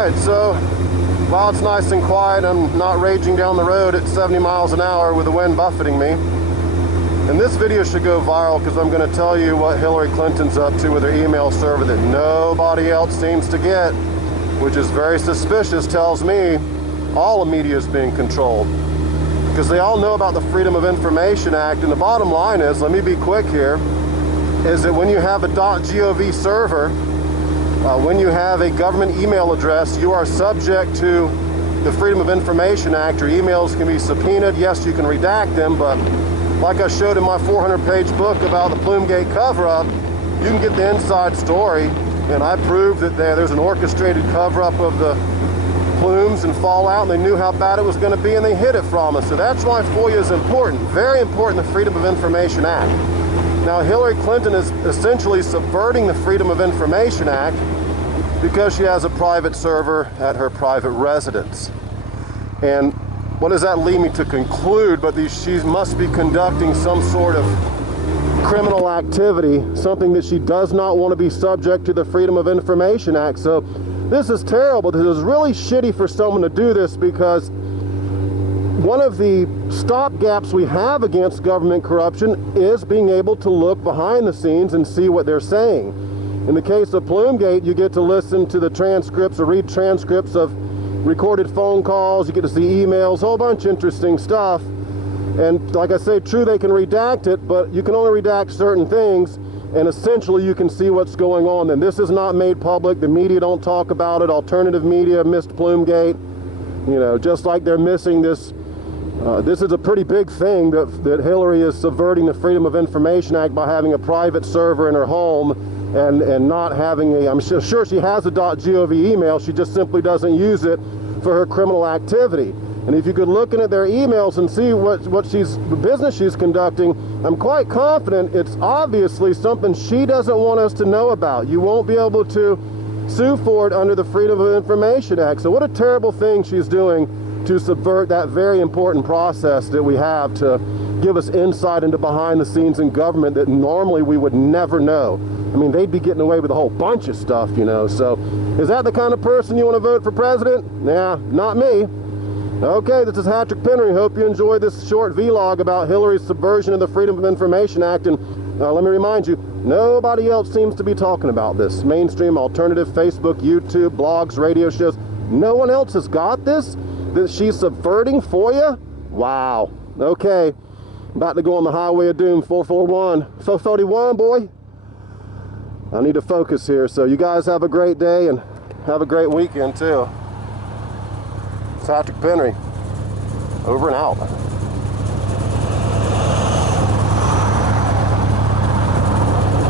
Alright, so while it's nice and quiet, I'm not raging down the road at 70 miles an hour with the wind buffeting me. And this video should go viral because I'm going to tell you what Hillary Clinton's up to with her email server that nobody else seems to get, which is very suspicious. Tells me all the media is being controlled because they all know about the Freedom of Information Act. And the bottom line is, let me be quick here, is that when you have a .gov server, when you have a government email address, you are subject to the Freedom of Information Act. Your emails can be subpoenaed. Yes, you can redact them, but like I showed in my 400-page book about the Plume-Gate cover-up, you can get the inside story, and I proved that there's an orchestrated cover-up of the plumes and fallout, and they knew how bad it was going to be, and they hid it from us. So that's why FOIA is important, very important, the Freedom of Information Act. Now, Hillary Clinton is essentially subverting the Freedom of Information Act because she has a private server at her private residence. And what does that lead me to conclude? But she must be conducting some sort of criminal activity, something that she does not want to be subject to the Freedom of Information Act. So this is terrible. This is really shitty for someone to do this, because one of the stopgaps we have against government corruption is being able to look behind the scenes and see what they're saying. In the case of Plume-Gate, you get to listen to the transcripts or read transcripts of recorded phone calls, you get to see emails, a whole bunch of interesting stuff. And like I say, true, they can redact it, but you can only redact certain things, and essentially you can see what's going on. And this is not made public. The media don't talk about it. Alternative media missed Plume-Gate, you know, just like they're missing this. This is a pretty big thing that Hillary is subverting the Freedom of Information Act by having a private server in her home and not having a, I'm sure she has a .gov email, she just simply doesn't use it for her criminal activity. And if you could look in at their emails and see the business she's conducting, I'm quite confident it's obviously something she doesn't want us to know about. You won't be able to sue for it under the Freedom of Information Act. So what a terrible thing she's doing to subvert that very important process that we have to give us insight into behind the scenes in government that normally we would never know. I mean, they'd be getting away with a whole bunch of stuff, you know. So is that the kind of person you want to vote for president? Nah, not me. Okay, this is Hatrick Penry. Hope you enjoyed this short vlog about Hillary's subversion of the Freedom of Information Act. And let me remind you, nobody else seems to be talking about this. Mainstream, alternative, Facebook, YouTube, blogs, radio shows. No one else has got this? That she's subverting for you? Wow. Okay. About to go on the highway of doom, 441. 441, boy. I need to focus here. So you guys have a great day and have a great weekend too. It's Hatrick Penry. Over and out.